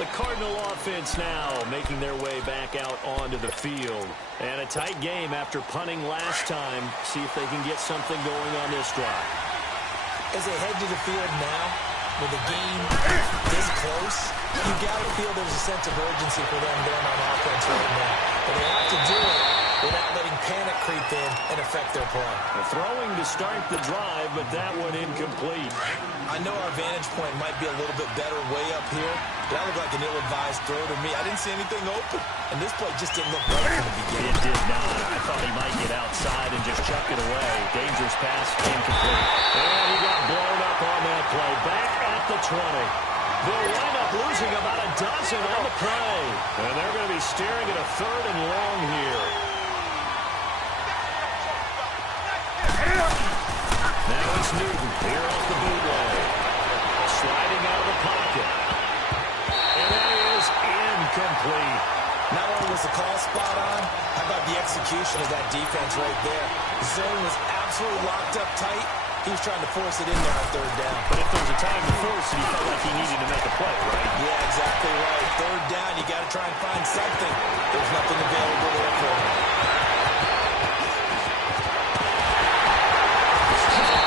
The Cardinal offense now making their way back out onto the field. And a tight game after punting last time. See if they can get something going on this drive. As they head to the field now, with the game this close, you got to feel there's a sense of urgency for them going on offense right now. But they have to do it without letting panic creep in and affect their play. Throwing to start the drive, but that one incomplete. I know our vantage point might be a little bit better way up here, but that looked like an ill-advised throw to me. I didn't see anything open, and this play just didn't look right from the beginning. It did not. I thought he might get outside and just chuck it away. Dangerous pass, incomplete. And he got blown up on that play. Back at the 20. They'll wind up losing about a dozen on the play. And they're going to be staring at a 3rd and long here. Now it's Newton here off the bootleg. Sliding out of the pocket. And that is incomplete. Not only was the call spot on, how about the execution of that defense right there? The zone was absolutely locked up tight. He was trying to force it in there on 3rd down. But if there's a time to force it, he felt like he needed to make a play, right? Yeah, exactly right. 3rd down, you got to try and find something. There's nothing available there for him.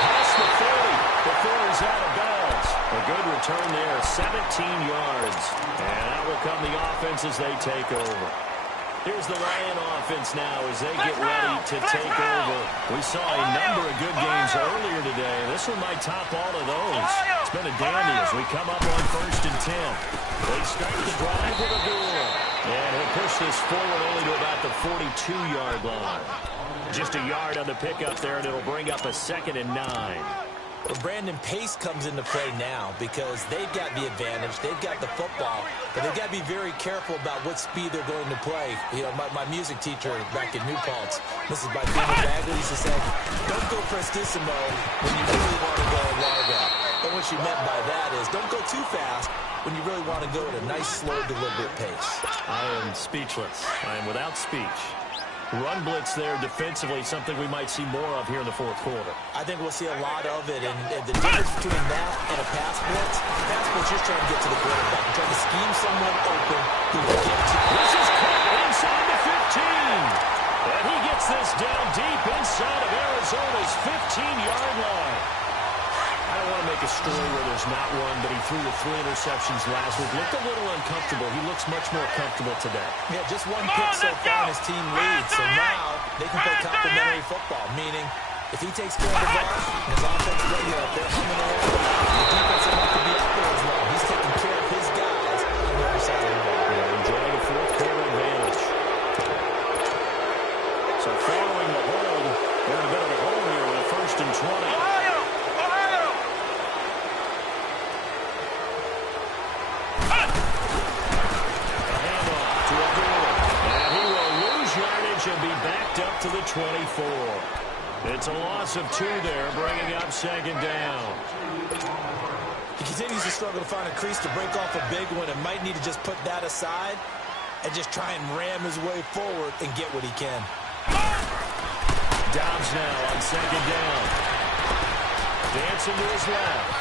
Past the 30 before he's out of bounds. A good return there, 17 yards. And out will come the offense as they take over. Here's the Lion offense now as they get ready to take over. We saw a number of good games earlier today. This one might top all of those. It's been a dandy as we come up on 1st and 10. They start the drive with a goal. And he'll push this forward only to about the 42-yard line. Just a yard on the pickup there, and it'll bring up a 2nd and 9. Well, Brandon, pace comes into play now because they've got the advantage. They've got the football, but they've got to be very careful about what speed they're going to play. You know, my music teacher back in New Paltz, Mrs. Bagley, used to say, don't go prestissimo when you really want to go largo. And what she meant by that is don't go too fast when you really want to go at a nice, slow, deliberate pace. I am speechless. I am without speech. Run blitz there defensively, something we might see more of here in the 4th quarter. I think we'll see a lot of it, and the difference between that and a pass blitz just trying to get to the quarterback, trying to scheme someone open who will get to. This is caught inside the 15. And he gets this down deep inside of Arizona's 15-yard line. I don't want to make a story where there's not one, but he threw the 3 interceptions last week. Looked a little uncomfortable. He looks much more comfortable today. Yeah, just one pick so far and his team leads. So now they can play complementary football, meaning if he takes care of the ball and his offense ready up there, coming in, the defense will have to be out there as well. He's taking care of his guys on the other side of the ball. Enjoying a 4th quarter advantage. So following the hold, they're in a bit of a hole here with a 1st and 20. And be backed up to the 24. It's a loss of 2 there, bringing up 2nd down. He continues to struggle to find a crease to break off a big one and might need to just put that aside and just try and ram his way forward and get what he can. Dobbs now on second down. Dancing to his left.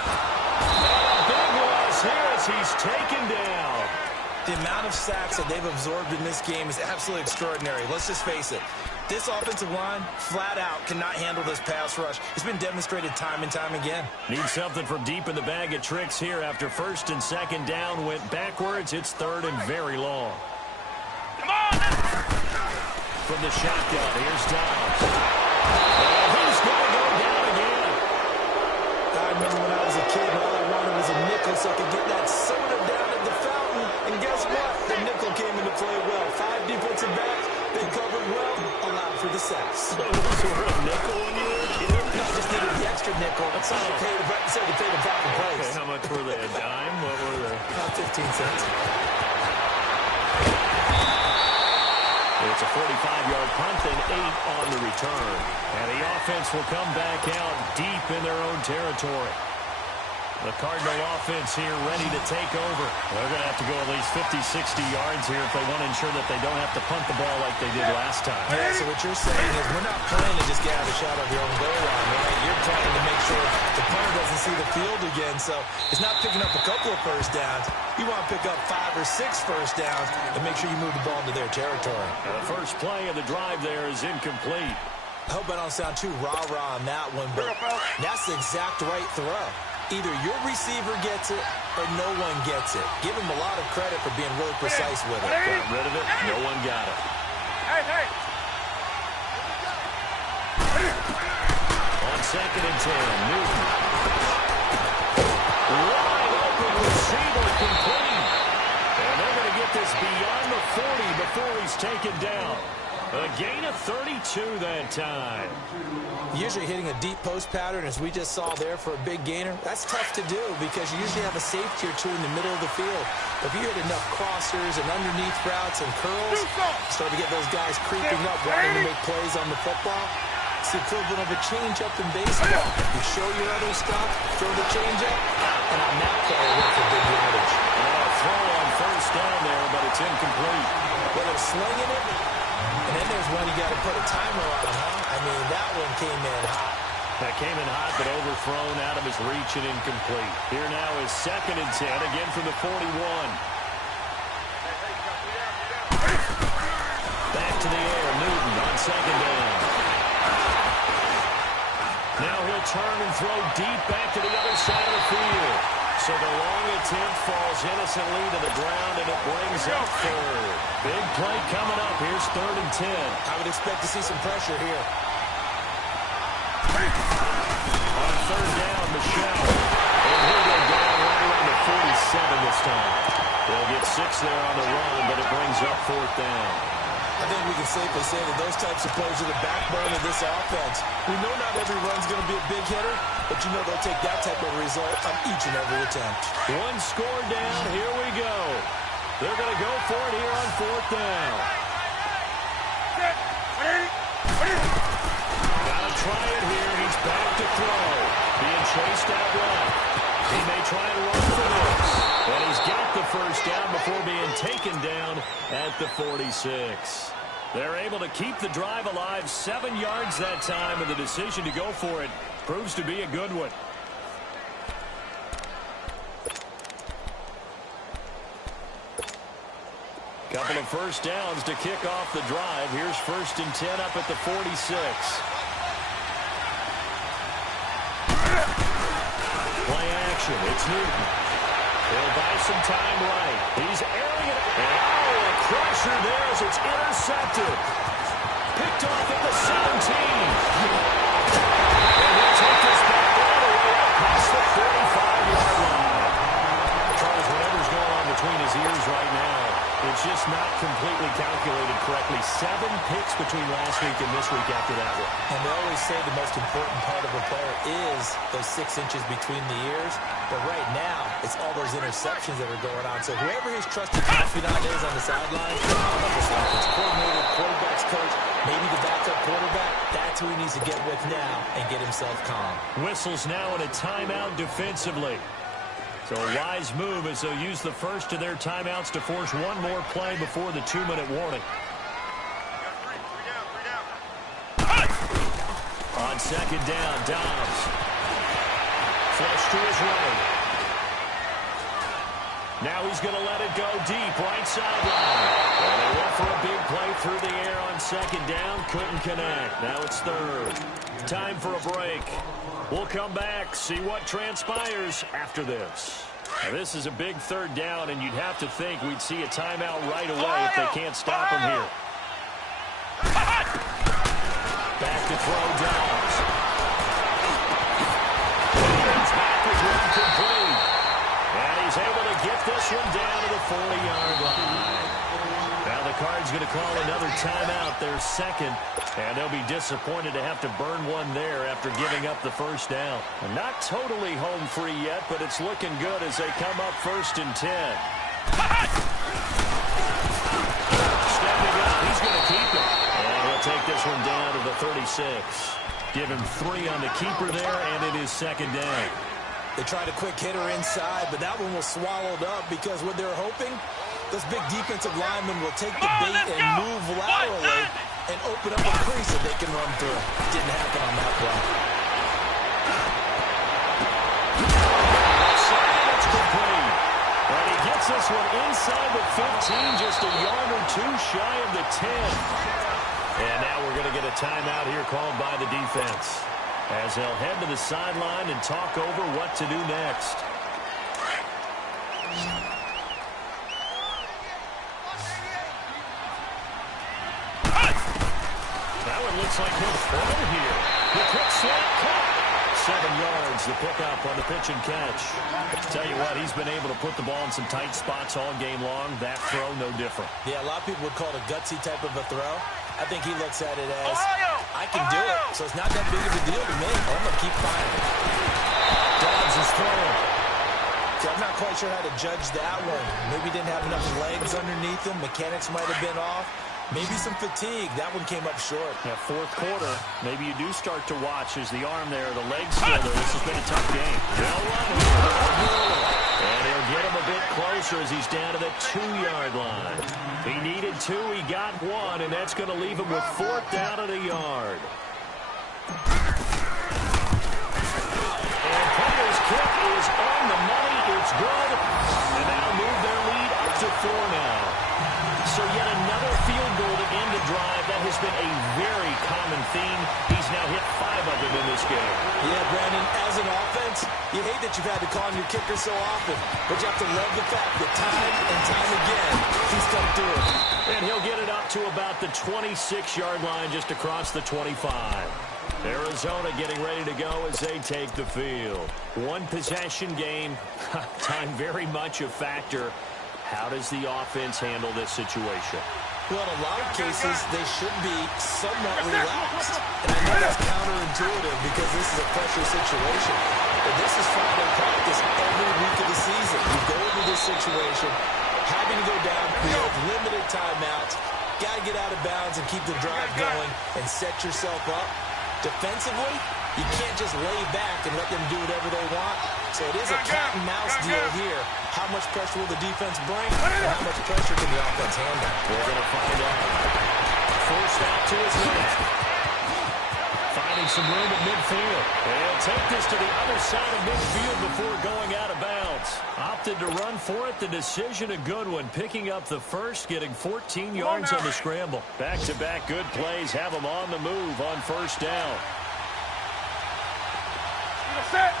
And a big loss here as he's taken down. The amount of sacks that they've absorbed in this game is absolutely extraordinary. Let's just face it. This offensive line, flat out, cannot handle this pass rush. It's been demonstrated time and time again. Need something from deep in the bag of tricks here after first and second down went backwards. It's third and very long. Come on! From the shotgun, here's Dobbs. And he's going to go down again. I remember when I was a kid, all I wanted was a nickel so I could get that soda down at the fountain. And guess what? The nickel came into play well. 5 defensive backs, they covered well, allowed for the sacks. So those were a nickel when you were a kid? No, I just needed the extra nickel. So I paid the proper price. Okay, how much were they? A dime? What were they? 15 cents. It's a 45-yard punt and 8 on the return. And the offense will come back out deep in their own territory. The Cardinal offense here ready to take over. They're going to have to go at least 50, 60 yards here if they want to ensure that they don't have to punt the ball like they did last time. Yeah, so what you're saying is we're not playing to just get out of the shot of your own goal line, right? You're trying to make sure the punter doesn't see the field again. So it's not picking up a couple of first downs. You want to pick up 5 or 6 first downs and make sure you move the ball into their territory. The first play of the drive there is incomplete. I hope I don't sound too rah-rah on that one, but that's the exact right throw. Either your receiver gets it or no one gets it. Give him a lot of credit for being really precise with it. Got rid of it. No one got it. Hey! On second and 10, Newton. Wide open receiver complete. And they're going to get this beyond the 40 before he's taken down. A gain of 32 that time. Usually hitting a deep post pattern, as we just saw there for a big gainer, that's tough to do because you usually have a safety or two in the middle of the field. If you hit enough crossers and underneath routes and curls, start to get those guys creeping up, wanting to make plays on the football. It's the equivalent of a change-up in baseball. You show your other stuff, throw the change-up, and on that play, went for big yardage. Throw on first down there, but it's incomplete. Well, they're slinging it, and then there's one you got to put a timer on, huh? I mean, that one came in hot. That came in hot, but overthrown out of his reach and incomplete. Here now is second and 10, again from the 41. Back to the air, Newton on second down. Now he'll turn and throw deep back to the other side of the field. So the long attempt falls innocently to the ground, and it brings up third. Big play coming up. Here's third and 10. I would expect to see some pressure here. On third down, Michelle. And he'll go down right around the 47 this time. They'll get 6 there on the run, but it brings up fourth down. I think we can safely say that those types of plays are the backbone of this offense. We know not every run's going to be a big hitter, but you know they'll take that type of result on each and every attempt. One score down. Here we go. They're going to go for it here on fourth down. Got to try it here. He's back to throw. Being chased out left. He may try and run for this. And he's got the first down before being taken down at the 46. They're able to keep the drive alive 7 yards that time, and the decision to go for it proves to be a good one. Couple of first downs to kick off the drive. Here's first and 10 up at the 46. Play action. It's Newton. He'll buy some time right. He's airing it. Oh, a crusher there as it's intercepted. Picked off at the 17. And he'll take this back all the way up past the 45-yard line. Charles, whatever's going on between his ears right now, it's just not completely calculated correctly. 7 picks between last week and this week after that one. And they always say the most important part of a player is those 6 inches between the ears. But right now, it's all those interceptions that are going on. So whoever his trusted confidant is on the sideline, his offense coordinator, quarterback's coach, maybe the backup quarterback, that's who he needs needs to get with now and get himself calm. Whistles now in a timeout defensively. So a wise move as they'll use the first of their timeouts to force one more play before the 2-minute warning. On second down, Dobbs. Flush to his right. Now he's going to let it go deep, right sideline. And they went for a big play through the air on second down. Couldn't connect. Now it's third. Time for a break. We'll come back, see what transpires after this. Now, this is a big third down, and you'd have to think we'd see a timeout right away if they can't stop him here. Back to throw, Dobbs. Back is incomplete. And he's able to get this one down to the 40-yard line. Now the Cards going to call another timeout, their second, and they'll be disappointed to have to burn one there after giving up the first down. Not totally home free yet, but it's looking good as they come up 1st and 10. Stepping up, he's going to keep it. And he'll take this one down to the 36. Give him 3 on the keeper there, and it is second down. They tried a quick hitter inside, but that one was swallowed up because what they're hoping, those big defensive linemen will take the bait and move laterally and open up a crease that they can run through. Didn't happen on that play. It's complete. And he gets this one inside the 15, just a yard or two shy of the 10. And now we're going to get a timeout here called by the defense, as they'll head to the sideline and talk over what to do next. That one looks like he'll throw here. The quick slap cut. 7 yards, the pickup on the pitch and catch. Tell you what, he's been able to put the ball in some tight spots all game long. That throw, no different. Yeah, a lot of people would call it a gutsy type of a throw. I think he looks at it as, I can do it, so it's not that big of a deal to me. I'm going to keep firing. Dobbs is throwing. So I'm not quite sure how to judge that one. Maybe didn't have enough legs underneath him. Mechanics might have been off. Maybe some fatigue. That one came up short. Yeah, 4th quarter, maybe you do start to watch as the arm there, the legs still there. This has been a tough game. They'll run here. And he'll get him a bit closer as he's down to the 2-yard line. He needed 2, he got 1, and that's going to leave him with 4th down at a yard. And Potter's kick is on the money. It's good. And that'll move their lead up to 4 now. So yet another field goal to end the drive. That has been a very common theme. He's now hit 5 of them in this game. Yeah, Brandon, as an offense, you hate that you've had to call on your kicker so often, but you have to love the fact that time and time again, he's come through it. And he'll get it up to about the 26-yard line, just across the 25. Arizona getting ready to go as they take the field. 1-possession game. Time very much a factor. How does the offense handle this situation? Well, in a lot of cases, they should be somewhat relaxed. And I know that's counterintuitive because this is a pressure situation. But this is Friday practice every week of the season. You go into this situation, having to go downfield, limited timeouts, got to get out of bounds and keep the drive going and set yourself up. Defensively, you can't just lay back and let them do whatever they want. So it is a cat and mouse deal here. How much pressure will the defense bring, and how much pressure can the offense handle? We're going to find out. First out to his left. Finding some room at midfield. They'll take this to the other side of midfield before going out of bounds. Opted to run for it. The decision a good one. Picking up the first, getting 14 yards on the scramble. Back-to-back good plays. Have them on the move on first down. Set.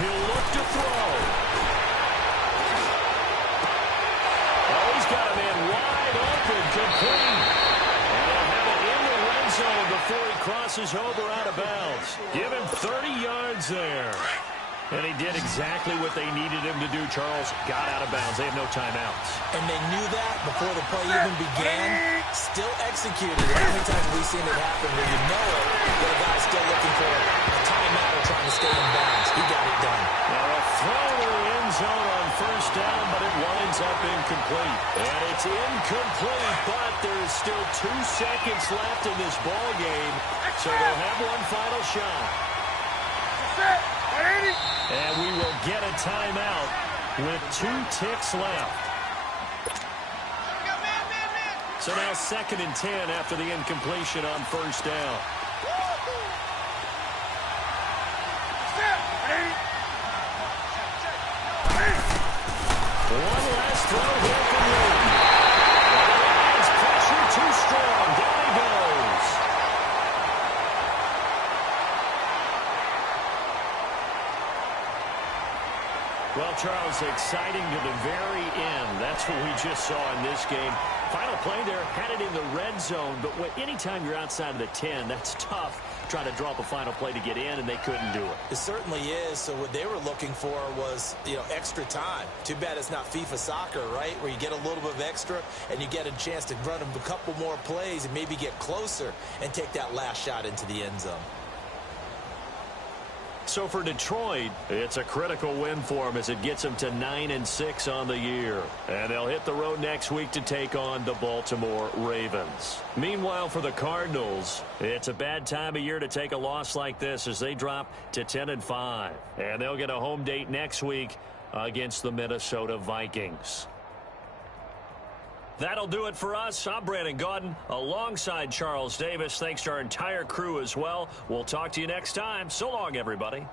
He'll look to throw. Oh, he's got a man wide open, complete. And they'll have it in the red zone before he crosses over out of bounds. Give him 30 yards there. And he did exactly what they needed him to do, Charles. Got out of bounds. They have no timeouts. And they knew that before the play even began. Still executed it. How many times have we seen it happen where you know it, but a guy's still looking for a timeout or trying to stay in bounds? He got it done. Now a throw to the end zone on first down, but it complete. And it's incomplete, but there's still 2 seconds left in this ball game, so they'll have one final shot. And we will get a timeout with 2 ticks left. So now 2nd and 10 after the incompletion on first down. One last throw here from Lee. Lions pressure too strong. Down he goes. Well, Charles, exciting to the very end. That's what we just saw in this game. Final play there, had it in the red zone, but anytime you're outside of the 10, that's tough trying to drop a final play to get in, and they couldn't do it. It certainly is. So what they were looking for was, extra time. Too bad it's not FIFA soccer, right, where you get a little bit of extra and you get a chance to run a couple more plays and maybe get closer and take that last shot into the end zone. So for Detroit, it's a critical win for them as it gets them to 9-6 on the year. And they'll hit the road next week to take on the Baltimore Ravens. Meanwhile, for the Cardinals, it's a bad time of year to take a loss like this as they drop to 10-5. And they'll get a home date next week against the Minnesota Vikings. That'll do it for us. I'm Brandon Gaudin alongside Charles Davis. Thanks to our entire crew as well. We'll talk to you next time. So long, everybody.